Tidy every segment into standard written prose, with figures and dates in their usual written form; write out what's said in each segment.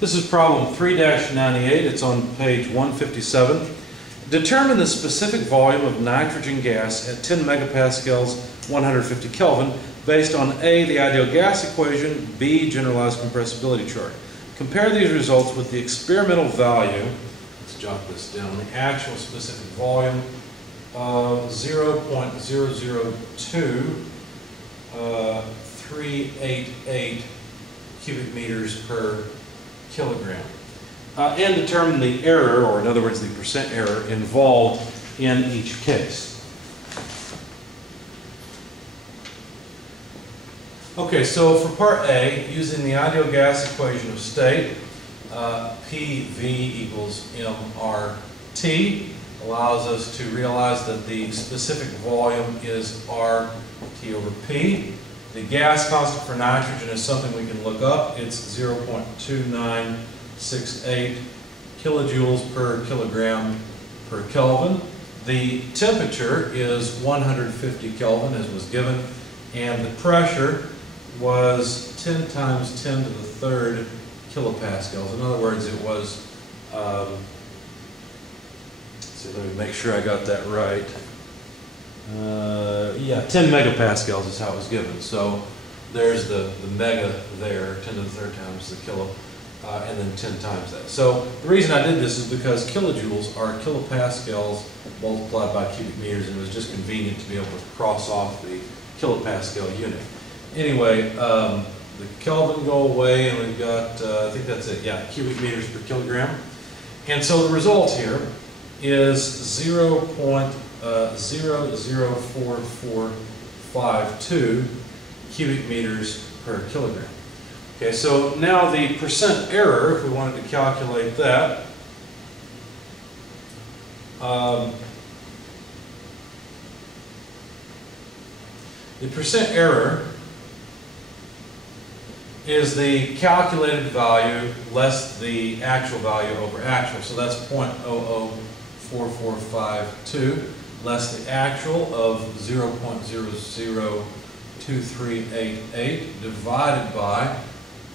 This is problem 3-98. It's on page 157. Determine the specific volume of nitrogen gas at 10 megapascals, 150 Kelvin, based on A, the ideal gas equation, B, generalized compressibility chart. Compare these results with the experimental value, let's jot this down, the actual specific volume of 0.002 cubic meters per kilogram. And determine the error, or in other words, the percent error involved in each case. Okay, so for part A, using the ideal gas equation of state, PV equals mRT, allows us to realize that the specific volume is RT over P. The gas constant for nitrogen is something we can look up. It's 0.2968 kilojoules per kilogram per Kelvin. The temperature is 150 Kelvin, as was given, and the pressure was 10 times 10 to the third kilopascals. In other words, it was, so let me make sure I got that right. 10 megapascals is how it was given. So there's the mega there, 10 to the third times the kilo, and then 10 times that. So the reason I did this is because kilojoules are kilopascals multiplied by cubic meters, and it was just convenient to be able to cross off the kilopascal unit. Anyway, the Kelvin go away, and we've got, I think that's it, yeah, cubic meters per kilogram. And so the result here is 0.004452 cubic meters per kilogram. Okay, so now the percent error, if we wanted to calculate that, the percent error is the calculated value less the actual value over actual. So that's 0.004452 less the actual of 0.002388 divided by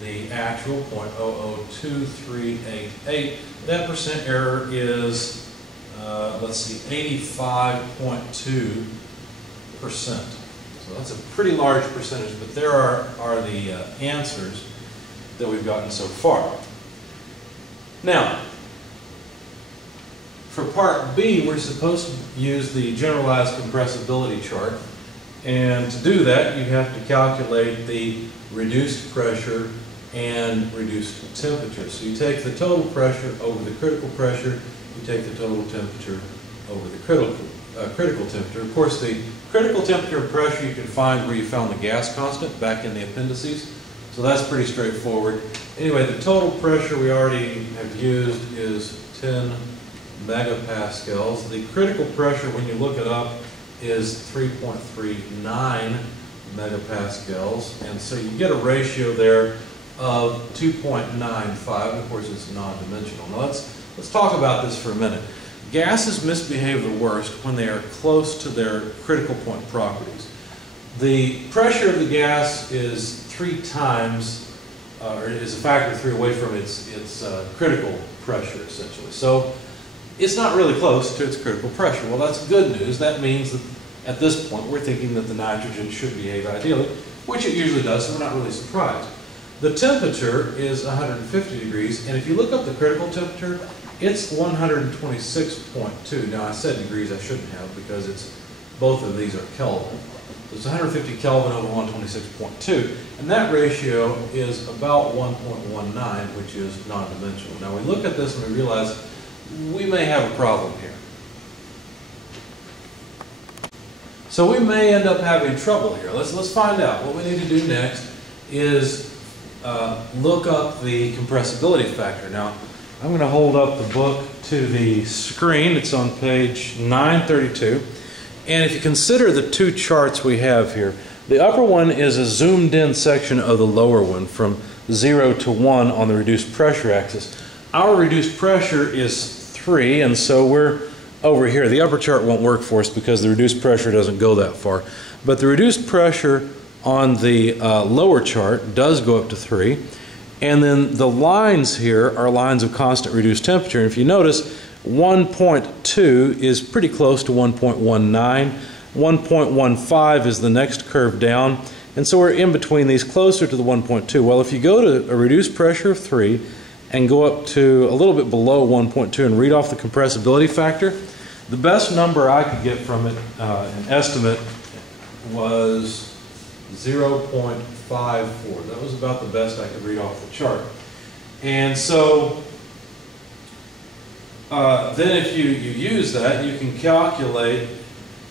the actual 0.002388. That percent error is, let's see, 85.2%. So that's a pretty large percentage, but there are the answers that we've gotten so far. Now, for part B, we're supposed to use the generalized compressibility chart, and to do that, you have to calculate the reduced pressure and reduced temperature. So you take the total pressure over the critical pressure, you take the total temperature over the critical temperature. Of course, the critical temperature and pressure you can find where you found the gas constant back in the appendices. So that's pretty straightforward. Anyway, the total pressure we already have used is 10 megapascals. The critical pressure, when you look it up, is 3.39 megapascals. And so you get a ratio there of 2.95. Of course, it's non-dimensional. Now let's talk about this for a minute. Gases misbehave the worst when they are close to their critical point properties. The pressure of the gas is 3 times, or is a factor of 3 away from its critical pressure, essentially. So it's not really close to its critical pressure. Well, that's good news. That means that at this point we're thinking that the nitrogen should behave ideally, which it usually does, so we're not really surprised. The temperature is 150 degrees, and if you look up the critical temperature, it's 126.2. Now I said degrees, I shouldn't have, because both of these are Kelvin. So it's 150 Kelvin over 126.2, and that ratio is about 1.19, which is non-dimensional. Now we look at this and we realize we may have a problem here. So we may end up having trouble here. Let's find out. What we need to do next is look up the compressibility factor. Now, I'm going to hold up the book to the screen. It's on page 932. And if you consider the two charts we have here, the upper one is a zoomed in section of the lower one from 0 to 1 on the reduced pressure axis. Our reduced pressure is 3, and so we're over here. The upper chart won't work for us because the reduced pressure doesn't go that far. But the reduced pressure on the lower chart does go up to 3. And then the lines here are lines of constant reduced temperature. And if you notice, 1.2 is pretty close to 1.19. 1.15 is the next curve down. And so we're in between these, closer to the 1.2. Well, if you go to a reduced pressure of 3 and go up to a little bit below 1.2 and read off the compressibility factor, the best number I could get from it, an estimate, was 0.54. That was about the best I could read off the chart. And so then if you use that, you can calculate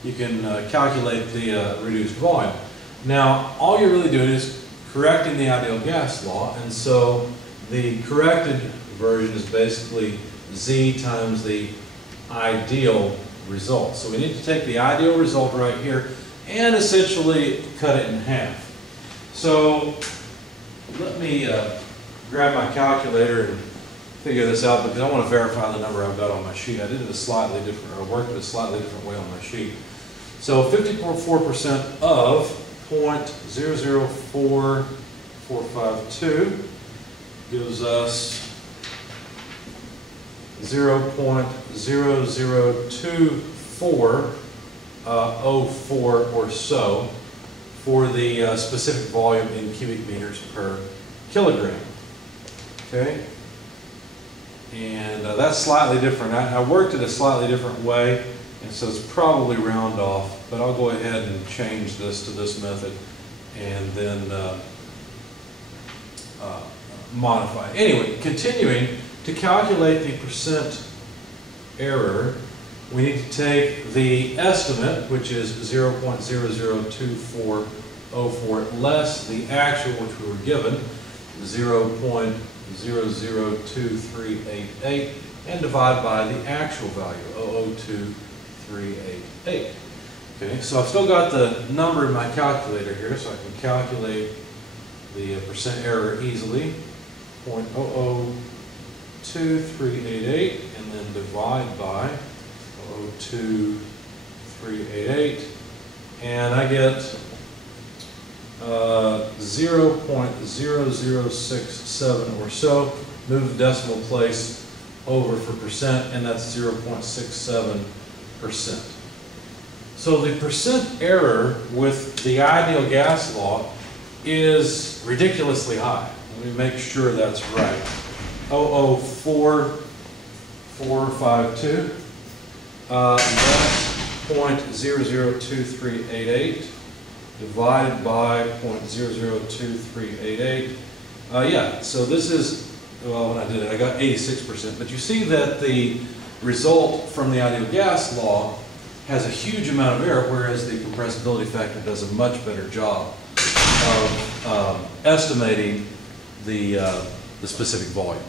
the reduced volume. Now, all you're really doing is correcting the ideal gas law, and so the corrected version is basically Z times the ideal result. So we need to take the ideal result right here and essentially cut it in half. So let me grab my calculator and figure this out, because I want to verify the number I've got on my sheet. I did it a slightly different, or worked it a slightly different way on my sheet. So 54% of 0.004452 gives us 0.002404 or so for the specific volume in cubic meters per kilogram. Okay? And that's slightly different. I worked it a slightly different way, and so it's probably round off, but I'll go ahead and change this to this method and then modify it. Anyway, continuing to calculate the percent error, we need to take the estimate, which is 0.002404, less the actual, which we were given, 0.002388, and divide by the actual value, 0.02388. Okay, so I've still got the number in my calculator here, so I can calculate the percent error easily. 0.02388, and then divide by 0.02388, and I get 0.0067 or so. Move the decimal place over for percent, and that's 0.67%. So the percent error with the ideal gas law is ridiculously high. Let me make sure that's right. 0.04452. That's 0.002388 divided by 0.002388. Yeah, so this is, well, when I did it, I got 86%. But you see that the result from the ideal gas law has a huge amount of error, whereas the compressibility factor does a much better job of estimating the specific volume.